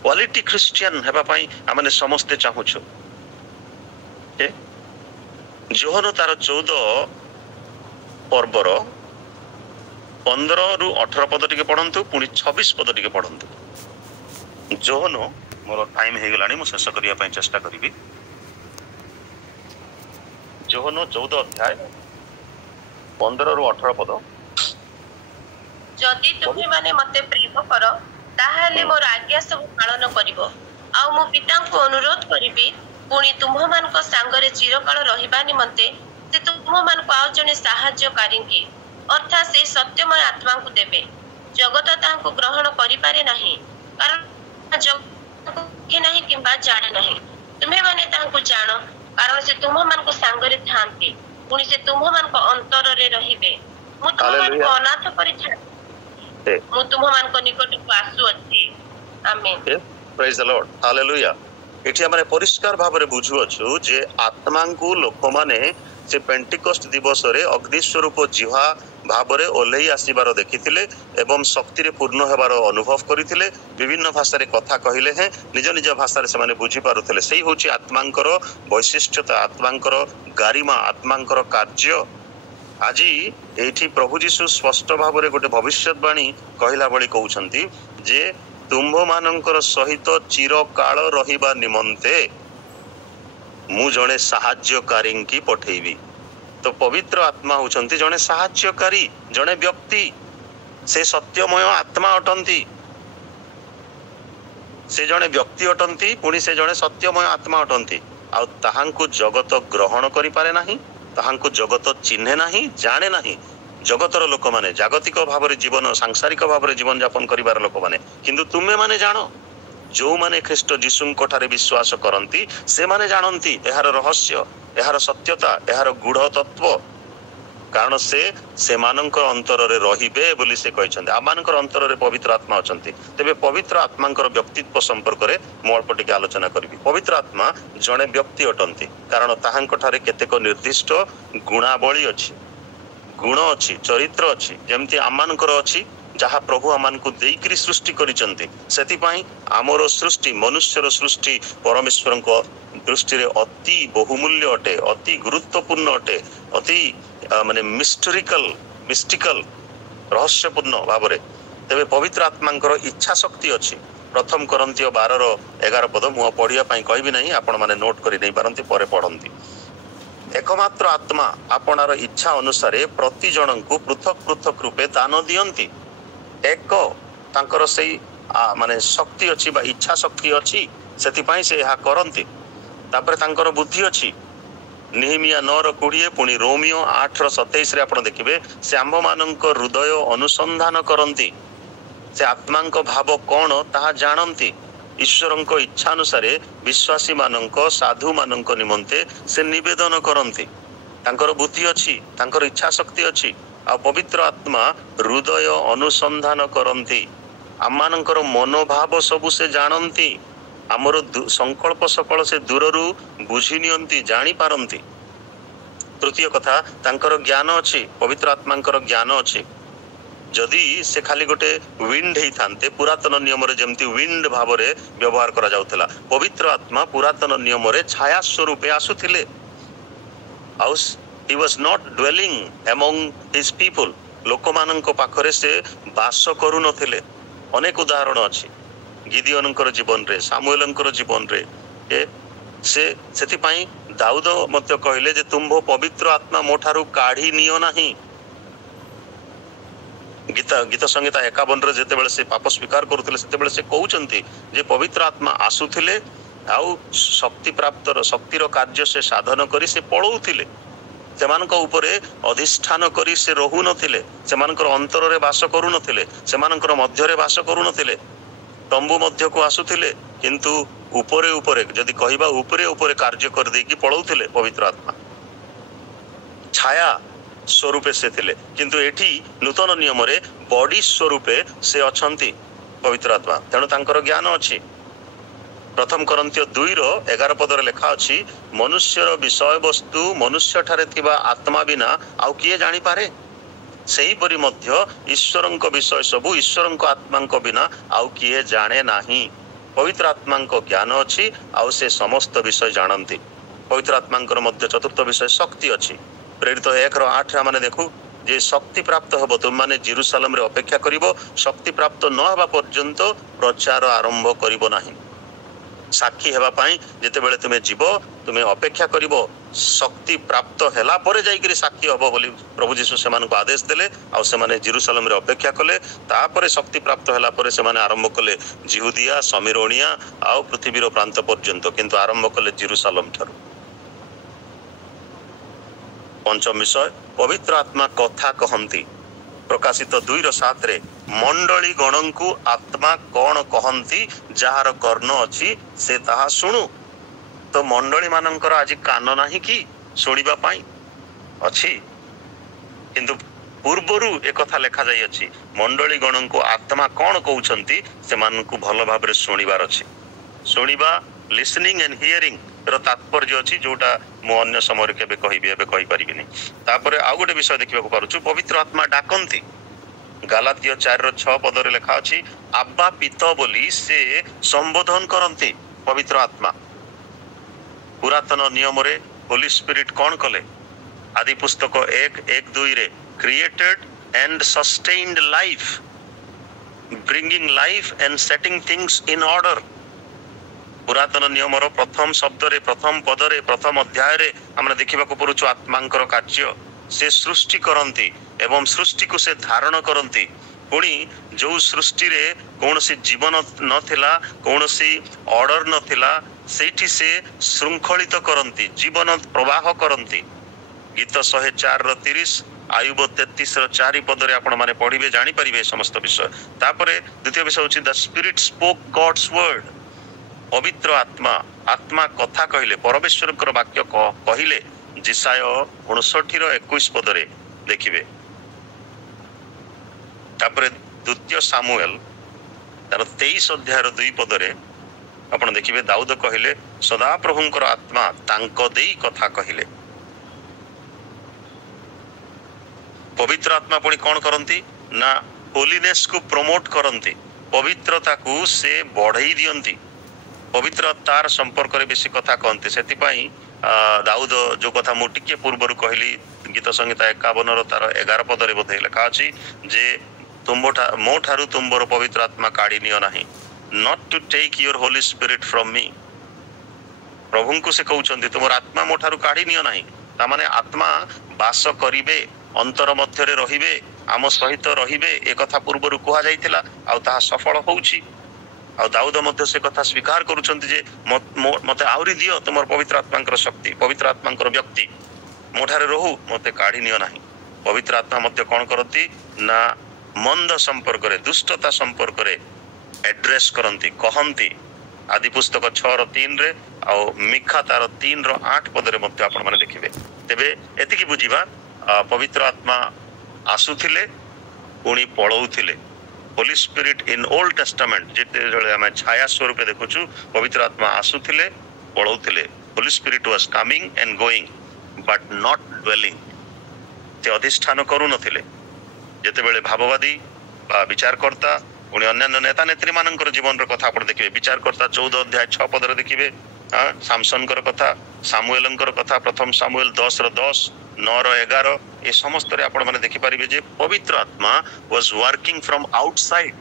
କ୍ୱାଲିଟି ଖ୍ରୀଷ୍ଟିଆନ ହେବା ପାଇଁ ଆମେ ସମସ୍ତେ ଚାହୁଁଛୁ। ଯୋହନ ତାର 14 ପର୍ବର 15ରୁ 18 ପଦ ଟିକେ ପଢନ୍ତୁ, ପୁଣି 26 ପଦ ଟିକେ ପଢନ୍ତୁ। ଯୋହନ, ମୋର ଟାଇମ ହେଇଗଲାଣି, ମୁଁ ଶେଷ କରିବା ପାଇଁ ଚେଷ୍ଟା କରିବି। ଯୋହନ 14 ଅଧ୍ୟାୟ 15ରୁ 18 ପଦ। ଯଦି ତୁମେମାନେ ମତେ ପ୍ରେମ କର ତାହେଲେ ମୋର ଆଜ୍ଞା ସବୁ ପାଳନ କରିବ, ଆଉ ମୁଁ ପିତାଙ୍କୁ ଅନୁରୋଧ କରିବି, ପୁଣି ତୁମ୍ଭମାନଙ୍କ ସାଙ୍ଗରେ ଚିରକାଳ ରହିବା ନିମନ୍ତେ ସେ ତୁମ୍ଭମାନଙ୍କୁ ଆଉ ଜଣେ ସାହାଯ୍ୟକାରୀଙ୍କୁ ଅର୍ଥାତ୍ ସେ ସତ୍ୟମୟ ଆତ୍ମାଙ୍କୁ ଦେବେ। ଜଗତ ତାହାଙ୍କୁ ଗ୍ରହଣ କରିପାରେ ନାହିଁ, କାରଣ ଜଗତ ନାହିଁ କିମ୍ବା ଜାଣେ ନାହିଁ। ତୁମେମାନେ ତାହାଙ୍କୁ ଜାଣ, କାରଣ ସେ ତୁମ୍ଭମାନଙ୍କ ସାଙ୍ଗରେ ଥାଆନ୍ତି, ପୁଣି ସେ ତୁମ୍ଭମାନଙ୍କ ଅନ୍ତରରେ ରହିବେ। ମୁଁ ତୁମମାନଙ୍କୁ ଅନାଥ କରି ଛାଡ଼ି, ମୁଁ ତୁମମାନଙ୍କ ନିକଟକୁ ଆସୁଅଛି। ଆମେନ୍। ପ୍ରେଜ୍ ଦ ଲର୍ଡ, ହାଲେଲୁୟା। ଏଠି ଆମେ ପରିଷ୍କାର ଭାବରେ ବୁଝୁଅଛୁ ଯେ ଆତ୍ମାଙ୍କୁ ଲୋକମାନେ से पेंटिकस्ट दिवस रे अग्नि स्वरूप जिह्वा भाव में ओल्लई आसबार देखिथिले एवं शक्ति रे पूर्ण हेबार अनुभव करथिले विभिन्न भाषा रे कथा कहिले हैं निज निज भाषा रे से बुझी पारुथिले सेही होची आत्मांकर वैशिष्ट्यता आत्मांकर गारिमा आत्मांकर कार्य आज एठी प्रभु जीशु स्पष्ट भाव में गोटे भविष्यवाणी कहला बड़ी कहउछंती जे तुम्भ मानकर सहित चिरकाल रहिबा निमंते मु जणे साहाय्यकारी की पठेबी। तो पवित्र आत्मा होचंती जणे साहाय्यकारी जणे व्यक्ति से सत्यमय आत्मा अटंती से जणे व्यक्ति अटंती पुणी से जणे सत्यमय आत्मा अटंती आ ताहांकु जगत ग्रहण करि पारे नाही ताहांकु जगत चिन्हे नाही जाने नाही जगतर लोक माने जागतिक भाव जीवन सांसारिक भाव जीवन यापन करिवार लोक माने किंतु तुमे माने जानो जो माने ख्रीष्ट जीशुंको ठारे विश्वास करंती से माने जानंती एहार रहस्य एहार सत्यता एहार गूढ़ तत्व कारण से मानकर अंतर रे रहिबे बोली से कहछन्ते आमानकर अंतर रे पवित्र आत्मा अछन्ती तेबे पवित्र आत्मांकर व्यक्तित्व संपर्क रे मो अल्प टिके आलोचना करबी। पवित्र आत्मा जणे व्यक्ति अटंती कारण ताहांक ठारे केतेक निर्दिष्ट गुणावली अछि गुण अछि चरित्र अछि जेमति आमानकर अछि जहाँ प्रभु आमानकु देइकरी सृष्टि करिसंती सेति पई आमर सृष्टि मनुष्यर सृष्टि परमेश्वरको दृष्टि रे अति बहुमूल्य अटे अति गुरुत्वपूर्ण अटे अति माने मिस्टिकल रहस्यपूर्ण भाव रे तेबे पवित्र आत्मांकर इच्छा शक्ति अछि। प्रथम करंतिय 12:11 पद मु पढ़िया पई कहबी नहीं आपण माने नोट करि नै पारंती परे पढ़ंती। एकमात्र आत्मा आपणार इच्छा अनुसार प्रति जनंकु पृथक पृथक रूपे दान दियंती एक तांकर से माने शक्ति अछि बा इच्छा शक्ति अछि सेति पई से यहा करंती तापर तांकर बुद्धि अछि। निहमिया 9:20 पुणी रोमियो 8:27 रे आपण देखिबे से आम्भ मानक हृदय अनुसंधान करंती से आत्मांक भाव कोन ताहा जानंती ईश्वरंक इच्छा अनुसार विश्वासी मानक साधु मानक निमंते से निवेदन करंती तांकर बुद्धि अछि तांकर इच्छा शक्ति अछि आ पवित्र आत्मा हृदय अनुसंधान करंती आमानकर मनोभाव सबु से जानंती आमर संकल्प सकल से दूररू बुझी नियंती जानी पारंती। तृतीय कथा तांकर ज्ञान अछि पवित्र आत्मांकर ज्ञान अछि जदि से खाली गोटे विंड ही थांते पुरातन नियम रे जेमती विंड भाव रे व्यवहार करा जाउतला पवित्र आत्मा पुरातन नियम रे छाया स्वरूपे आसुथिले he was not dwelling among his people लोक मानक पाखरे से वास करू नथिले। अनेक उदाहरण अछि गिदियोनकर जीवन रे सामुएलंकर जीवन रे से सेति पई दाऊद मते कहले जे तुम्भो पवित्र आत्मा मोठारु काढी नियो नाही। गीत संहिता 51 रे जेतेबेले से पाप स्वीकार करूथिले सेतेबेले से कहउचंती जे पवित्र आत्मा आसुथिले आउ शक्ति प्राप्त शक्तिर कार्य से साधन करी से पळौथिले सेमानक उपरे अधिष्ठान करी से रहु नथिले सेमानकर अंतर रे वास करू नथिले सेमानकर मध्य रे वास करू नथिले तंबू मध्य को आसुथिले किंतु उपरे उपरे जदि कहिबा उपरे उपरे कार्य कर देकी पळौथिले पवित्र आत्मा छाया स्वरूपे से थिले किंतु एठी नूतन नियम रे बॉडी स्वरूपे से अछंती पवित्र आत्मा तेणु तांकर ज्ञान अछि। प्रथम करंतिय 2:11 पदरे लेखा अछि मनुष्यर विषय वस्तु मनुष्य ठारे थिबा आत्मा बिना आउ किए जानि पारे सेही परि मध्य ईश्वरंक विषय सबु ईश्वरंक आत्मांक बिना आउ किए जाने नाही। पवित्र आत्मांक ज्ञान अछि आउ से समस्त विषय जानंती। पवित्र आत्मांकर मध्य चतुर्थ विषय शक्ति अछि। प्रेरित 1:8 माने देखु जे शक्ति प्राप्त हबो तुम माने जेरूशलेम रे अपेक्षा करिवो शक्ति प्राप्त न हबा पर्यंत प्रचार आरंभ करिवो नाही। साक्षी हेबा पाई जेते बेले तुमे जीवो तुमे अपेक्षा करिवो शक्ति प्राप्त हेला परे जाईकरी साक्षी हबो बोली प्रभु यीशु सेमान को आदेश देले आ सेमाने जेरूशलेम रे अपेक्षा कले तापरे शक्ति प्राप्त हेला परे सेमाने आरंभ कले जिहुदिया समीरोनिया आ पृथ्वीर प्रांत पर्यंत किंतु आरंभ कले जेरूशलेम ठारू। पंचम विषय पवित्र आत्मा कथा कहंती। प्रकाशित 2:7 रे मंडली गणंकु आत्मा कौन कहंती जहार कर्ण अछि से ताहा सुनु। तो मंडली मानकर आज कान नाही कि सुनिबा पाई अछि किंतु पूर्वरु एक कथा लेखा जाई अछि मंडली गणंकु आत्मा कौन कहउछंती से मानकु भलो भाबरे सुनिबार अछि। सुनिबा लिसनिंग एंड हियरिंग तात्पर्य अच्छी जोटा मु अन्य समय केबे कहबी एबे कहि परिबिनी। तापरे आउ गोटे विषय देखिबा को पारुछु पवित्र आत्मा डाकंती गालातिय 4:6 पदरे लिखा अछि आब्बा पिता बोली से संबोधन करंती पवित्र आत्मा। पुरातन नियम रे होली स्पिरिट कौन कले आदि पुस्तक 1:1-2 रे created and sustained life bringing life and setting things in order. पुरातन नियम रो प्रथम शब्द रे प्रथम पद रे प्रथम अध्याय रे हमने देखिबा को परुछु आत्मांकर कार्य से सृष्टि करंती एवं सृष्टि को से धारण करंती। पुणी जो सृष्टि रे कौनसी जीवन नथिला कौनसी ऑर्डर नथिला सेठी से श्रृंखलित करंती जीवन प्रवाह करंती। गीत 104:30 आयुब 33:4 पदरे आपण माने पढ़िबे जानि परिबे समस्त विषय। तापरे द्वितीय विषय होछि the spirit spoke God's word. पवित्र आत्मा आत्मा कथा कहिले परमेश्वरकर वाक्य कहिले जिसाय 59:21 पदरे देखिबे। तापरे द्वितीय सामुएल तार 23 अध्याय 2 पदरे आपण देखिबे दाऊद कहिले सदा प्रभुंकर आत्मा तांको देई कथा कहिले। पवित्र आत्मा पुणी कौन करंती ना होलीनेस को प्रमोट करंती पवित्रता को से बढ़ई दियंती पवित्र तार संपर्क रे बेसी कथा कहते से दाऊद जो कथा मु टिके पूर्व कहली गीत संहिता 51 तार 11 पदरे बोधे लिखा अछि जे मो ठारू तुमर पवित्र आत्मा काढ़ी नियो नाही not to take your Holy Spirit from me. प्रभु को से कहउचंती तुमर आत्मा मो ठारू काढ़ी नियो नाही ता माने आत्मा वास करिवे अंतर मध्य रे रहिबे आम सहित रहिबे ए कथा पूर्व कहा जाइतिला आ ताहा सफल होउची आ दाऊद मध्य से कथा स्वीकार करूछंती जे मते आउरी दियो तुमर पवित्र आत्मांकर शक्ति पवित्र आत्मांकर व्यक्ति मोठारे रहू मते काढ़ी नियो नाही। पवित्र आत्मा मध्य कौन करती ना मंद संपर्क रे दुष्टता संपर्क रे एड्रेस करंती कहंती आदि पुस्तक 6:3 रे आ मिखा तार 3:8 पदरे मध्य आपण माने देखिबे। तेबे एतिकी बुझिबा पवित्र आत्मा आसुथिले पुणी पळौथिले। Holy Spirit in Old Testament जेते आम छाया स्वरूप देखुछु पवित्र आत्मा आसुथिले पळौथिले। Holy Spirit was coming and going but not dwelling ते अधिष्ठान करू नथिले। जेतेबेले भाववादी बा विचारकर्ता पुणी अन्य नेता नेत्री मानकर जीवन कथा आपण देखिबे। विचारकर्ता 14:6 पदरे देखिबे सामसनकर कथा सामुएलंकर कथा प्रथम सामुएल 10:10 9:11 ए समस्त रे आपण माने देखि परिबे जे पवित्र आत्मा वाज वर्किंग फ्रॉम आउटसाइड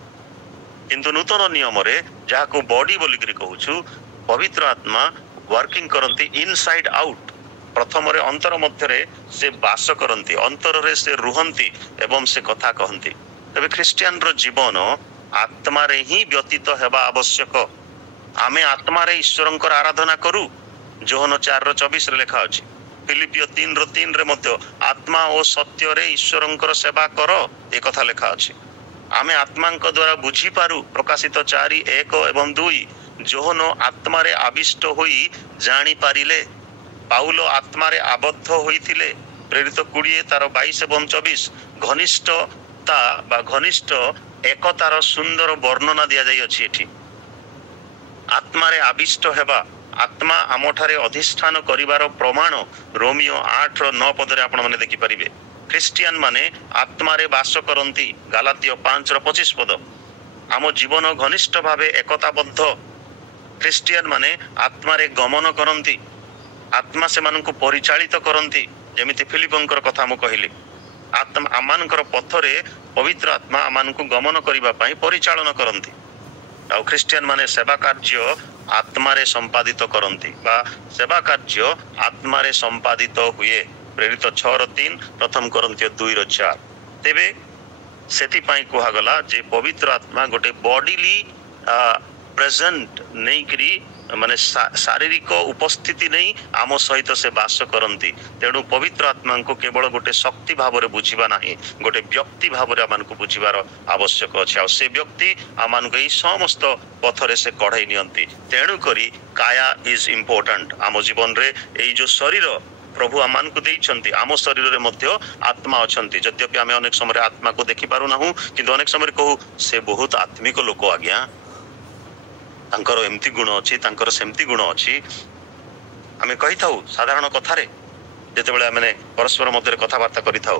किंतु नूतन नियम रे जहा को बॉडी बोली करी कहूछु पवित्र आत्मा वर्किंग करंती इनसाइड आउट। प्रथम रे अंतर मध्य रे से वास करंती अंतर रे से रुहंती एवं से कथा कहंती। तबे ख्रिस्टियन रो जीवन आत्मा रे ही व्यतीत हेबा आवश्यक। आमे आत्मा रे ईश्वरंकर आराधना करू जोहन 4:24 रे लिखा अछि। फिलिपियो 3:3 रे मध्य आत्मा और सत्य रे ईश्वरंकर सेवा कर ए कथा लिखा अछि। आमे आत्मांक द्वारा बुझी पारू प्रकाशित 4:1 एवं 2 जोहन आत्मा रे आविष्ट होई जानी पारिले। पाउलो आत्मा रे आबद्ध होइथिले प्रेरित 20 तार 22 एवं 24 घनिष्ठता बा घनिष्ठ एकतार सुंदर वर्णना दिया जाई अछि। एठी आत्मा रे आविष्ट हेबा आत्मा आमठारे अधिष्ठान करिवार प्रमाण रोमियो 8:9 पदरे आपण माने देखि परिबे। ख्रिस्टियन माने आत्मा रे वास करंती गालातिय 5:25 पद। आम जीवन घनिष्ठ भावे एकताबद्ध। ख्रिस्टियन माने आत्मा रे गमन करंती आत्मा से माननको परिचालित करंती जेमिति फिलिपंकर कथा मु कहिली आत्मा आमानकर पथरे पवित्र आत्मा आमाननको गमन करिबा पई परिचालन करंती। आ ख्रिस्टियन माने सेवा कार्य आत्मा रे संपादित करंती बा सेवा कार्य आत्मा रे संपादित हुए प्रेरित 6:3 प्रथम करंती 2:4। तेबे सेति पई कोहा गला जे पवित्र आत्मा गोटे बॉडीली प्रेजेंट नहीं करी माने शारीरिक उपस्थिति नहीं आम सहित से वास करंती। तेणु पवित्र आत्मा को केवल गोटे शक्ति भाव रे बुझिबा नाही गोटे व्यक्ति भाव रे आमान को बुझिबार आवश्यक अछि। आ से व्यक्ति आमान को समस्त पथरे से कढ़ाई नियंती। तेणु करी काया इज इम्पोर्टेंट आम जीवन रे एई जो शरीर प्रभु आमान को देइछंती आम शरीर रे मध्य आत्मा अछंती। यद्यपि आमे अनेक समय आत्मा को देखि पारु नाहु किंतु अनेक समय कहू से बहुत आत्मिक लोक आज्ञा तांकर एमती गुण अछि तांकर सेमती गुण अछि आमे कहिथाउ साधारण कथारे जेतेबेले आमे परस्पर मध्य कथबार्ता करिथाउ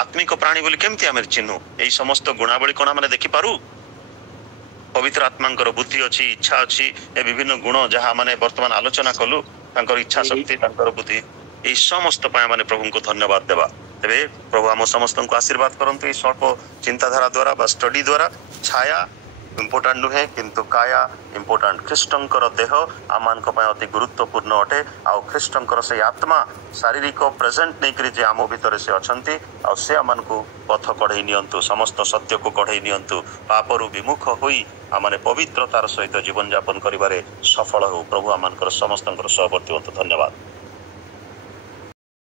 आत्मिक प्राणी बोली केमती आमे चिन्हु एई समस्त गुणावली कोन आमे देखि पारू पवित्र आत्मांकर बुद्धि अच्छी इच्छा अच्छी ए विभिन्न गुण जहाँ माने वर्तमान आलोचना कलु तांकर इच्छा शक्ति तांकर बुद्धि ए समस्त पाए माने प्रभु को धन्यवाद देवा तेबे प्रभु आम समस्त को आशीर्वाद करंतु ए स्वल्प चिंताधारा द्वारा बा स्टडी द्वारा छाया इम्पोर्टाट नुहे किंतु काया इम्पोर्टाट ख्रीष्टंकर देह आमानक पय अति गुरुत्वपूर्ण अटे आ ख्रीष्टंकर से आत्मा शारीरिक प्रेजेंट नहीं करी जे आम भीतर से अछंती आ से आमानकु पथ कढै नियंतु समस्त सत्य को कढै नियंतु पापरु विमुख होई आमाने पवित्रतार सहित जीवन यापन करिबारे सफल हो प्रभु आमानकर समस्तंकर सहवर्ती धन्यवाद।